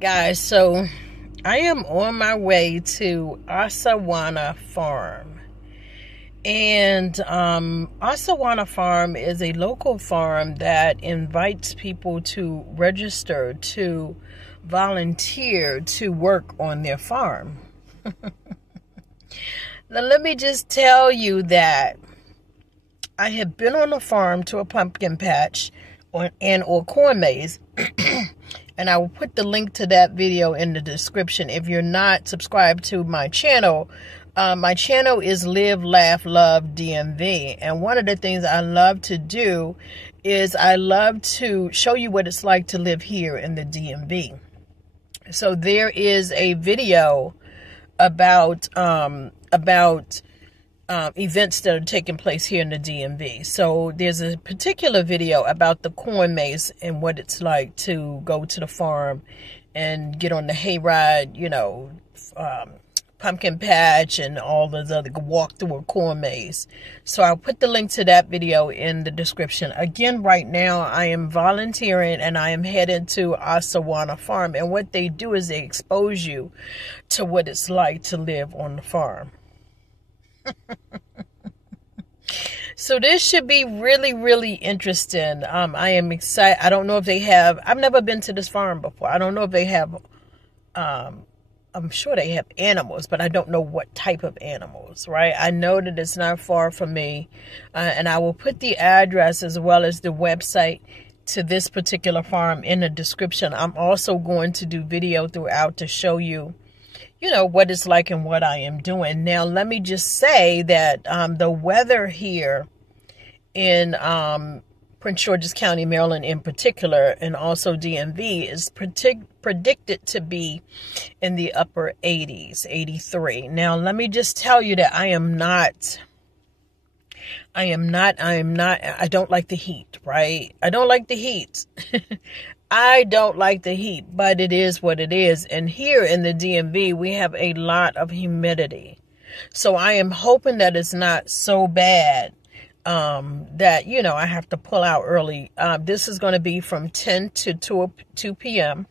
Guys, so I am on my way to Asawana Farm. And Asawana Farm is a local farm that invites people to register to volunteer to work on their farm. Now, let me just tell you that I have been on a farm to a pumpkin patch or corn maze. And I will put the link to that video in the description. If you're not subscribed to my channel is Live, Laugh, Love DMV. And one of the things I love to do is I love to show you what it's like to live here in the DMV. So there is a video about events that are taking place here in the DMV. So there's a particular video about the corn maze and what it's like to go to the farm and get on the hayride, pumpkin patch and all those other walk through a corn maze. So I'll put the link to that video in the description. Again, right now I am volunteering and I am headed to Asawana Farm. And what they do is they expose you to what it's like to live on the farm. So this should be really, really interesting. I am excited. I don't know if they have, I've never been to this farm before. I don't know if they have, I'm sure they have animals, but I don't know what type of animals, right? I know that it's not far from me, and I will put the address as well as the website to this particular farm in the description. I'm also going to do video throughout to show you what it's like and what I am doing. Now, let me just say that the weather here in Prince George's County, Maryland in particular, and also DMV is predicted to be in the upper 80s, 83. Now, let me just tell you that I don't like the heat, right? I don't like the heat. I don't like the heat, but it is what it is. And here in the DMV, we have a lot of humidity. So I am hoping that it's not so bad that, I have to pull out early. This is going to be from 10 to 2 p.m.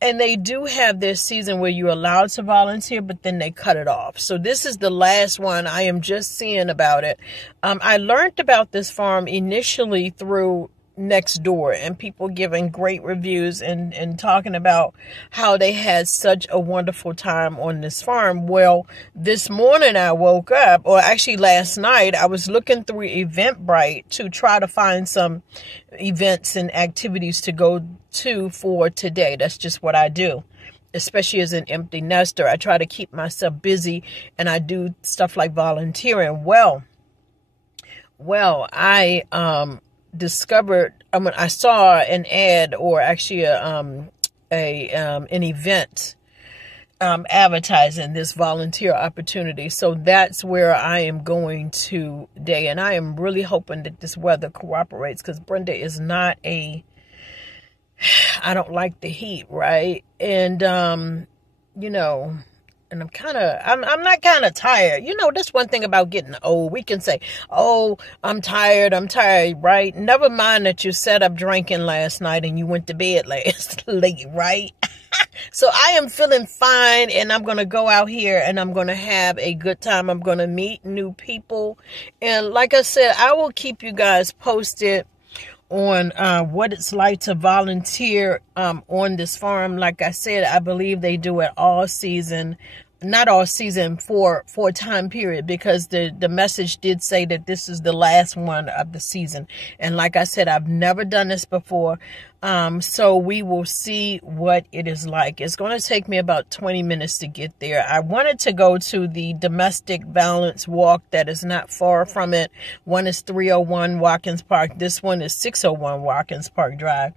And they do have their season where you're allowed to volunteer, but then they cut it off. So this is the last one. I am just seeing about it. I learned about this farm initially through Nextdoor and people giving great reviews and talking about how they had such a wonderful time on this farm. Well, this morning I woke up, or actually last night, I was looking through Eventbrite to try to find some events and activities to go to for today. That's just what I do. Especially as an empty nester, I try to keep myself busy and I do stuff like volunteering. Well, I saw an ad, or actually an event advertising this volunteer opportunity. So that's where I am going today, and I am really hoping that this weather cooperates, because Brenda is not I don't like the heat, right? And and I'm not kind of tired. That's one thing about getting old. We can say, oh, I'm tired, right? Never mind that you sat up drinking last night and you went to bed late, right? So I am feeling fine, and I'm going to go out here and I'm going to have a good time. I'm going to meet new people. And like I said, I will keep you guys posted on what it's like to volunteer on this farm. Like I said, I believe they do it all season, not all season, for a time period, because the message did say that this is the last one of the season. And like I said, I've never done this before, so we will see what it is like. It's going to take me about 20 minutes to get there. I wanted to go to the domestic violence walk that is not far from it. One is 301 Watkins Park. This one is 601 Watkins Park Drive.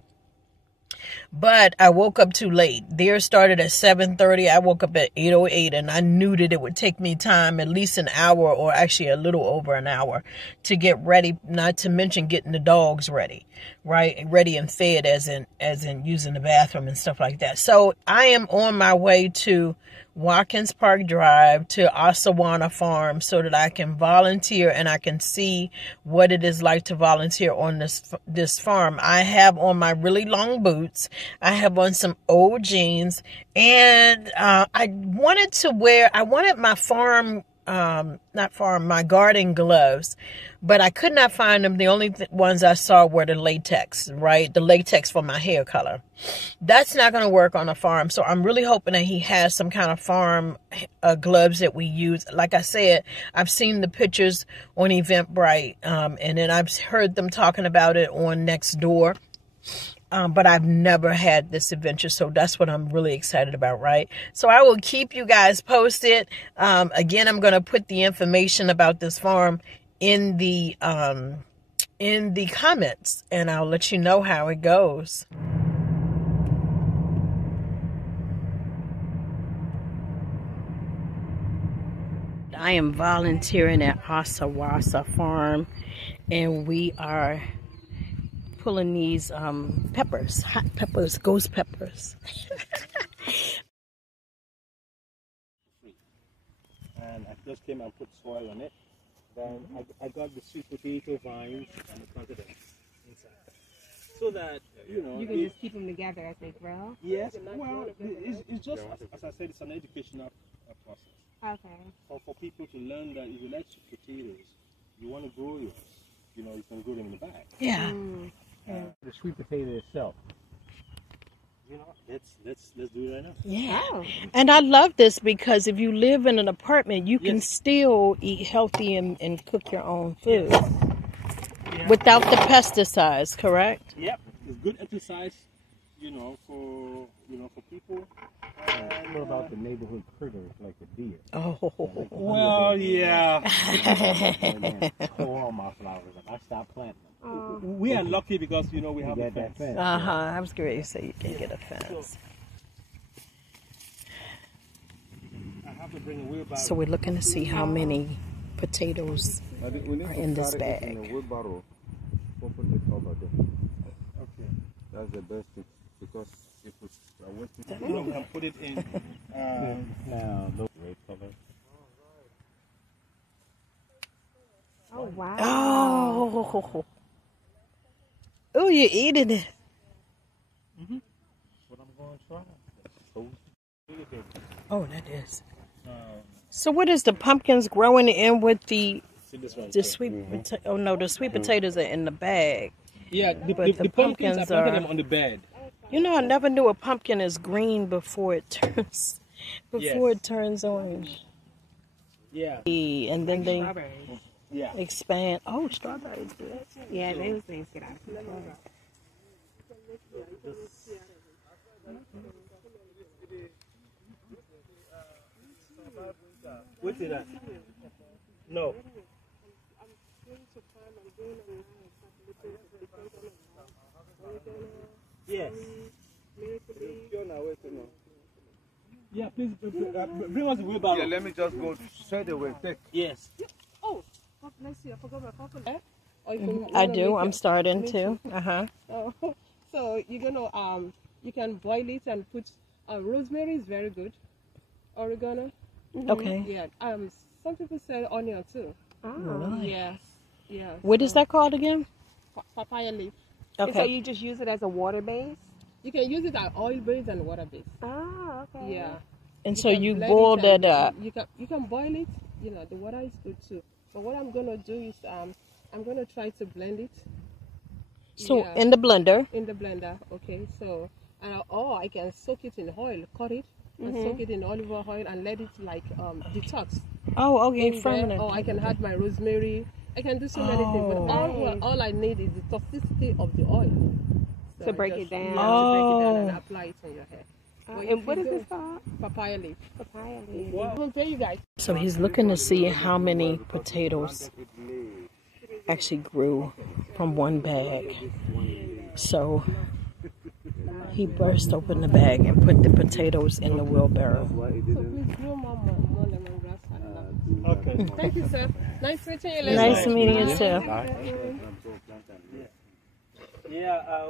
But I woke up too late. Theirs started at 7:30. I woke up at 8:08, and I knew that it would take me time, at least an hour, or actually a little over an hour, to get ready, not to mention getting the dogs ready, right? Ready and fed, as in using the bathroom and stuff like that. So I am on my way to Watkins Park Drive to Asawana Farms so that I can volunteer and I can see what it is like to volunteer on this farm. I have on my really long boots. I have on some old jeans, and I wanted my my garden gloves, but I could not find them. The only ones I saw were the latex, right? The latex for my hair color. That's not going to work on a farm. So I'm really hoping that he has some kind of farm gloves that we use. Like I said, I've seen the pictures on Eventbrite, and then I've heard them talking about it on Nextdoor. But I've never had this adventure, so that's what I'm really excited about, right? So I will keep you guys posted. Again, I'm going to put the information about this farm in the comments, and I'll let you know how it goes. I am volunteering at Asawana Farm, and we are pulling these peppers, hot peppers, ghost peppers. And I just came and put soil on it. Then I got the sweet potato vines and I planted them inside. So that, you know, you can just keep them together as they grow? Yes, well, it's just, as I said, it's an educational process. Okay. For people to learn that if you like sweet potatoes, you want to grow yours, you know, you can grow them in the bag. Yeah. The sweet potato itself. You know, let's do it right now. Yeah. Oh. And I love this because if you live in an apartment, you can still eat healthy and cook your own food without the pesticides, correct? Yep. It's good exercise, you know, for people. What about the neighborhood critters like the deer? Oh. Well, yeah. All my flowers, I stopped planting them. We are lucky because, you know, we have a fence. I was going to say you can get a fence. So we're looking to see how many potatoes are in this bag. Okay. That's the best thing because if it's you know, we can put it in now the red color. Oh wow. Oh, you're eating it. What I'm going to try. Oh, that is. So what is the pumpkins growing in with the sweet potato? Oh no, the sweet potatoes are in the bag. Yeah, the pumpkins I planted them on the bed. You know, I never knew a pumpkin is green before it turns it turns orange. Yeah. And then they Strawberries. expand. Oh, strawberries. Yeah, those things get out of control. What's it at? No. Yes. Yeah, please bring us the wheelbarrow. Yeah, let me just go straight away. Take. Yes. Oh, let's see. I forgot my coconut. I do. I'm starting to. Oh, so you're gonna you can boil it and put rosemary is very good. Oregano. Okay. Yeah. Some people say onion too. Oh, really? Yeah. Yeah. What is that called again? Papaya leaf. Okay. So you just use it as a water base? You can use it as oil base and water base. Ah, okay. Yeah. And so you boil that up. You can boil it. You know, the water is good too. But what I'm gonna do is I'm gonna try to blend it. So in the blender. In the blender, okay. So or I can soak it in oil, cut it, and soak it in olive oil and let it like detox. Oh, okay, ferment. Or I can add my rosemary. I can do so many things, but all I need is the toxicity of the oil. So to break it down. To break it down and apply it on your hair. And what is this called? Papaya leaf. Papaya leaf. I will tell you guys. So he's looking to see how many potatoes actually grew from one bag. So he burst open the bag and put the potatoes in the wheelbarrow. So please grow more lemongrass. Okay. Thank you, sir. Nice meeting you. Nice meeting you too. Yeah,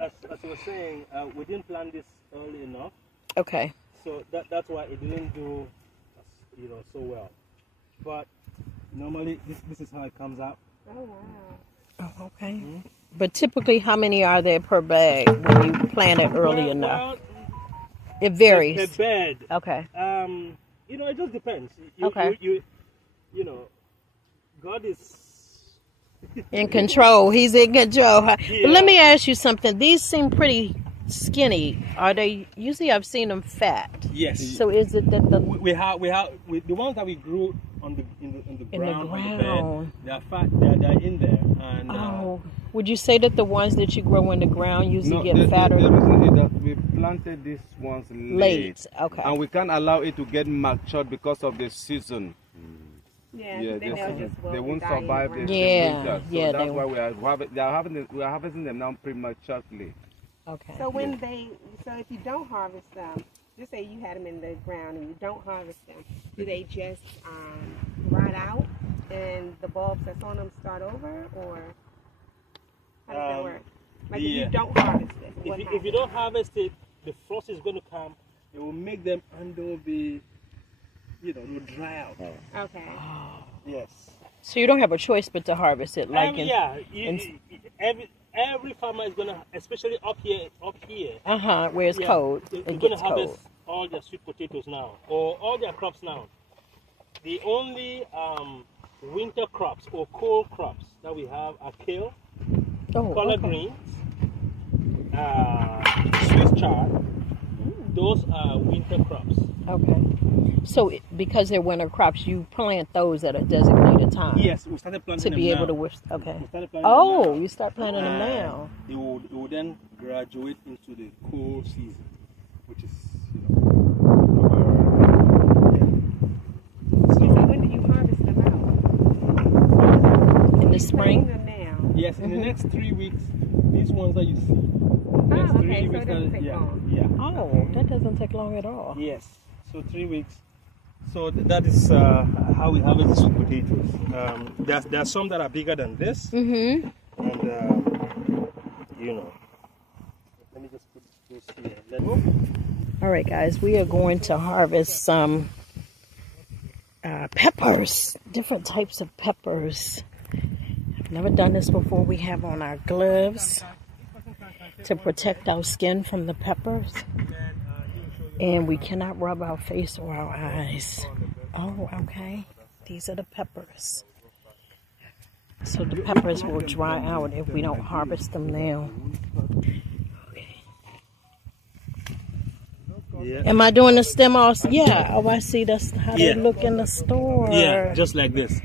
as you were saying, we didn't plan this early enough. Okay. So that's why it didn't do, so well. But normally this is how it comes out. Oh wow. Oh, okay. But typically, how many are there per bag when you plant it early enough? Well, it varies. The bed. Okay. It just depends. Okay. God is in control. He's in control. Yeah. But let me ask you something. These seem pretty skinny. Are they? Usually, I've seen them fat. Yes. So is it that the the ones that we grew in the ground, on the bed, they are fat. They're in there. And would you say that the ones that you grow in the ground usually get fatter? We planted these ones late. Okay. And we can't allow it to get matured because of the season. Yeah, they won't survive the winter. So that's why we are harvesting them now prematurely. Okay. So if you don't harvest them, just say you had them in the ground and you don't harvest them, do they just rot out and the bulbs that's on them start over, or how does that work? Like if you don't harvest it, if you don't harvest it, the frost is going to come. It will make them and they'll be, they'll dry out. Okay. Yes. So you don't have a choice but to harvest it, like every farmer is gonna, especially up here. Where it's cold. They're gonna harvest all their sweet potatoes now, or all their crops now. The only winter crops or cold crops that we have are kale, collard greens, Swiss chard. Those are winter crops. Okay. So because they're winter crops, you plant those at a designated time. Yes, we started planting them to be now. able to. Okay. You start planting them now. It will then graduate into the cold season, which is So when do you harvest them out? In the spring. Them now? Yes, in the next 3 weeks. These ones that you see. So it doesn't take long. Yeah. Oh, that doesn't take long at all. Yes. So 3 weeks. So that is how we harvest the sweet potatoes. There are some that are bigger than this. Mm-hmm. And let me just put this here. All right, guys, we are going to harvest some peppers, different types of peppers. I've never done this before. We have on our gloves to protect our skin from the peppers. And we cannot rub our face or our eyes. Oh, okay. These are the peppers. So the peppers will dry out if we don't harvest them now. Okay. Yeah. Am I doing the stem also? Yeah. Oh, I see. That's how they look in the store. Yeah, just like this.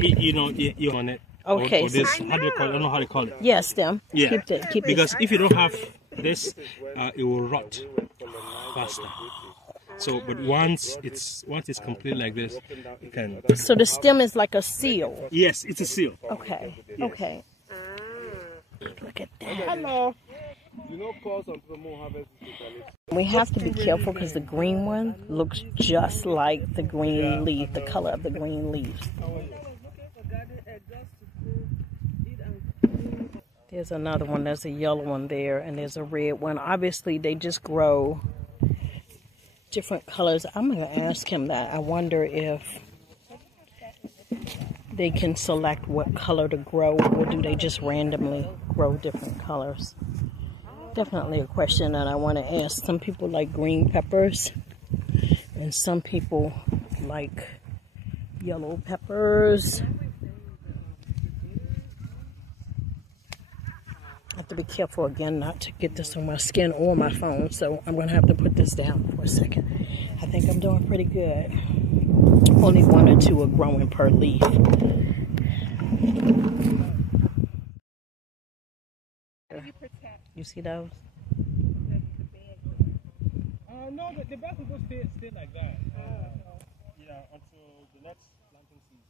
You're on it. Okay. Or this, how do you call it? I don't know how to call it. Yeah, stem. Yeah. Keep it. Because if you don't have this, it will rot faster. So, but once it's complete like this, it can. So the stem is like a seal. Yes, it's a seal. Okay. Yes. Okay. Look at that. Hello. We have to be careful because the green one looks just like the green leaf, the color of the green leaf. There's another one. There's a yellow one there, and there's a red one. Obviously, they just grow different colors. I'm going to ask him that. I wonder if they can select what color to grow, or do they just randomly grow different colors? Definitely a question that I want to ask. Some people like green peppers, and some people like yellow peppers. I have to be careful again not to get this on my skin or my phone, so I'm going to have to put this down for a second. I think I'm doing pretty good. Only 1 or 2 are growing per leaf. You see those? No, the best will just stay like that. Until the next planting season.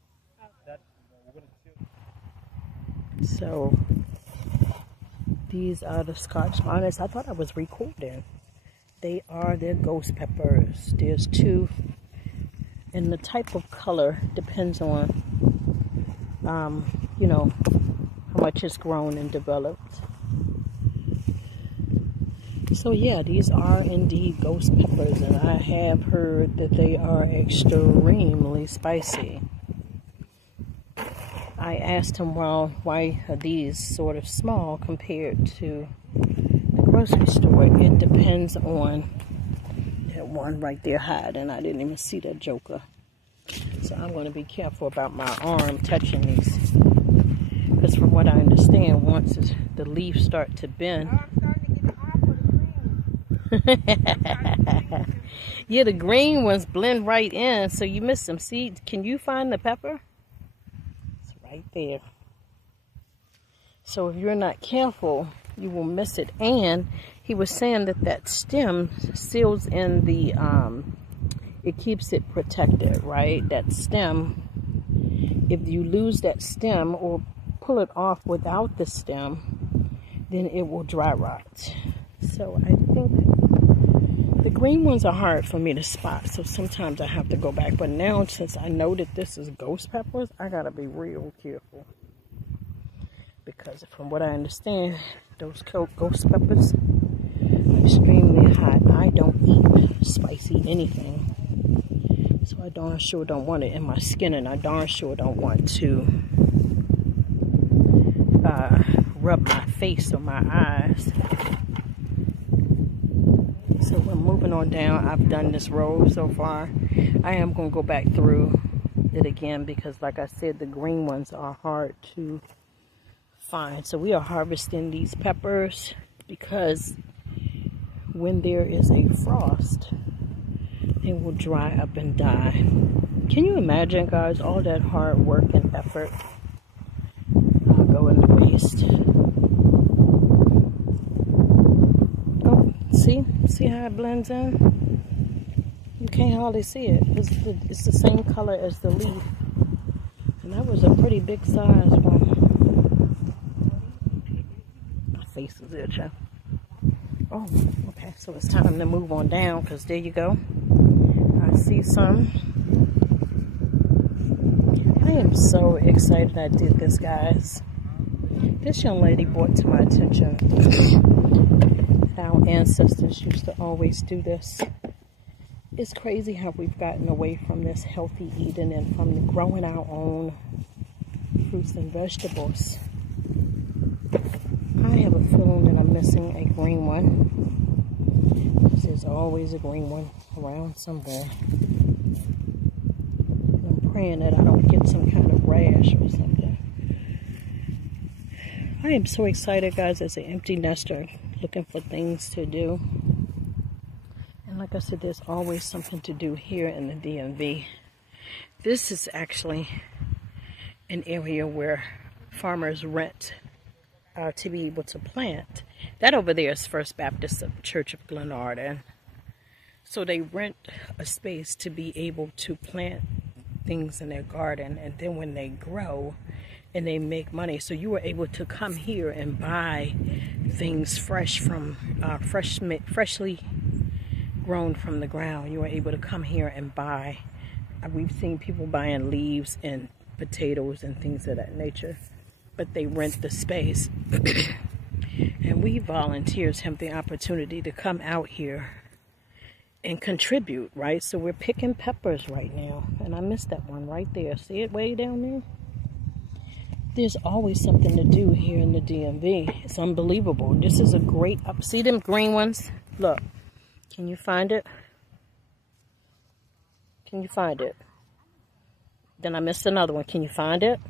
That we're going to till. So these are the Scotch bonnets. I thought I was recording. They're ghost peppers. There's 2, and the type of color depends on how much it's grown and developed. So yeah, these are indeed ghost peppers, and I have heard that they are extremely spicy. I asked him, well, why are these sort of small compared to the grocery store? It depends on that one right there hiding. I didn't even see that joker. So I'm going to be careful about my arm touching these. Because from what I understand, once the leaves start to bend... Oh, I'm starting to get the eye for the green. Yeah, the green ones blend right in, so you miss some seeds. Can you find the pepper? It's right there. So if you're not careful, you will miss it. And he was saying that stem seals in the... it keeps it protected, right? That stem, if you lose that stem or pull it off without the stem, then it will dry rot. So I think the green ones are hard for me to spot, so sometimes I have to go back. But now, since I know that this is ghost peppers, I gotta be real careful. Because from what I understand, those ghost peppers are extremely hot. I don't eat spicy anything. So I darn sure don't want it in my skin, and I darn sure don't want to rub my face or my eyes. So we're moving on down. I've done this row so far. I am going to go back through it again because, like I said, the green ones are hard to find. So we are harvesting these peppers because when there is a frost, they will dry up and die. Can you imagine, guys, all that hard work and effort going to waste? Oh, see how it blends in? You can't hardly see it. It's the same color as the leaf. And that was a pretty big size one. My face is itching. Oh, okay, so it's time to move on down because there you go. I see some. I am so excited I did this, guys. This young lady brought to my attention that our ancestors used to always do this. It's crazy how we've gotten away from this healthy eating and from growing our own fruits and vegetables. I have a feeling that I'm missing a green one. There's always a green one around somewhere. And I'm praying that I don't get some kind of rash or something. I am so excited, guys, as an empty nester looking for things to do. And like I said, there's always something to do here in the DMV. This is actually an area where farmers rent to be able to plant. That over there is First Baptist Church of Glenarden. So they rent a space to be able to plant things in their garden, and then when they grow and they make money, so you were able to come here and buy things fresh from freshly grown from the ground. You were able to come here and buy. We've seen people buying leaves and potatoes and things of that nature, but they rent the space. And we volunteers have the opportunity to come out here and contribute, right? So we're picking peppers right now, and I missed that one right there. See it way down there? There's always something to do here in the DMV. It's unbelievable. This is a great see them green ones? Look, can you find it? Can you find it? Then I missed another one. Can you find it?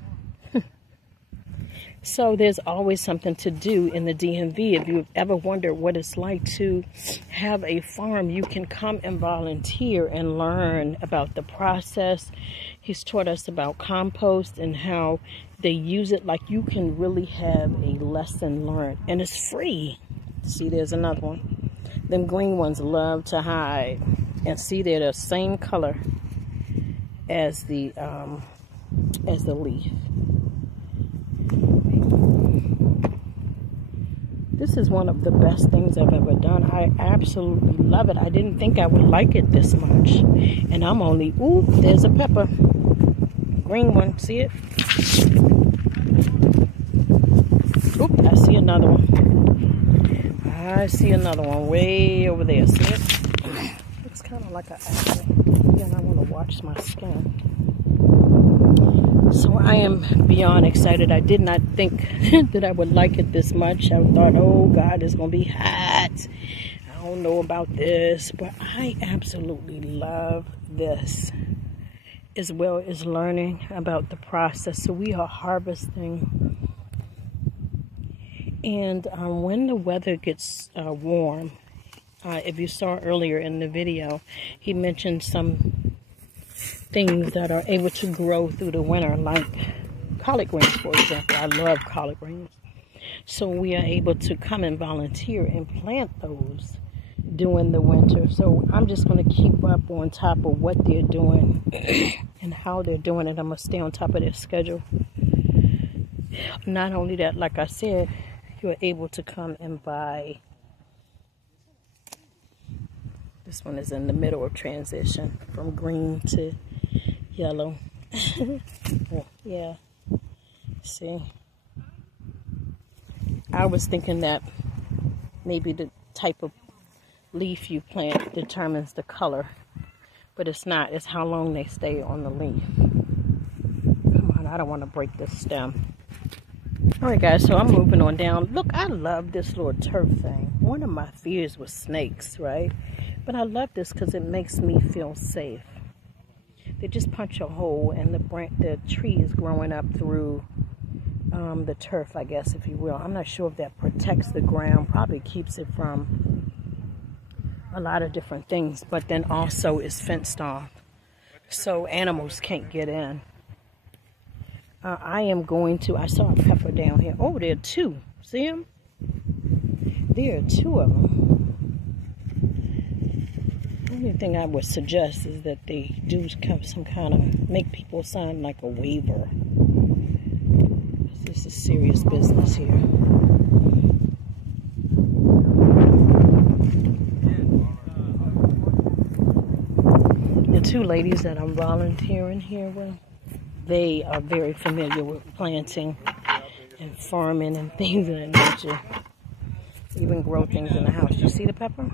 So there's always something to do in the DMV. If you've ever wondered what it's like to have a farm, you can come and volunteer and learn about the process. He's taught us about compost and how they use it. Like, you can really have a lesson learned, and it's free. See, there's another one. Them green ones love to hide, and see, they're the same color as the leaf. This is one of the best things I've ever done. I absolutely love it. I didn't think I would like it this much. And I'm only, ooh, there's a pepper. Green one, see it? Oop, I see another one. I see another one way over there. See it? It's kind of like an apple. Again, I want to watch my skin. So I am beyond excited. I did not think that I would like it this much. I thought, oh God, it's going to be hot. I don't know about this. But I absolutely love this, as well as learning about the process. So we are harvesting. And when the weather gets warm, if you saw earlier in the video, he mentioned some things that are able to grow through the winter, like collard greens, for example. I love collard greens. So we are able to come and volunteer and plant those during the winter. So I'm just going to keep up on top of what they're doing and how they're doing it. I'm going to stay on top of their schedule. Not only that, like I said, you're able to come and buy. This one is in the middle of transition from green to yellow. Yeah. See? I was thinking that maybe the type of leaf you plant determines the color. But it's not. It's how long they stay on the leaf. Come on, I don't want to break this stem. Alright guys, so I'm moving on down. Look, I love this little turf thing. One of my fears was snakes, right? But I love this because it makes me feel safe. They just punch a hole and the tree is growing up through the turf, I guess, if you will. I'm not sure if that protects the ground. Probably keeps it from a lot of different things. But then also is fenced off, so animals can't get in. I saw a pepper down here. Oh, there are two. See them? There are two of them. The only thing I would suggest is that they do some kind of, make people sign like a waiver. This is serious business here. The two ladies that I'm volunteering here with, they are very familiar with planting and farming and things of that nature. Even grow things in the house. You see the pepper?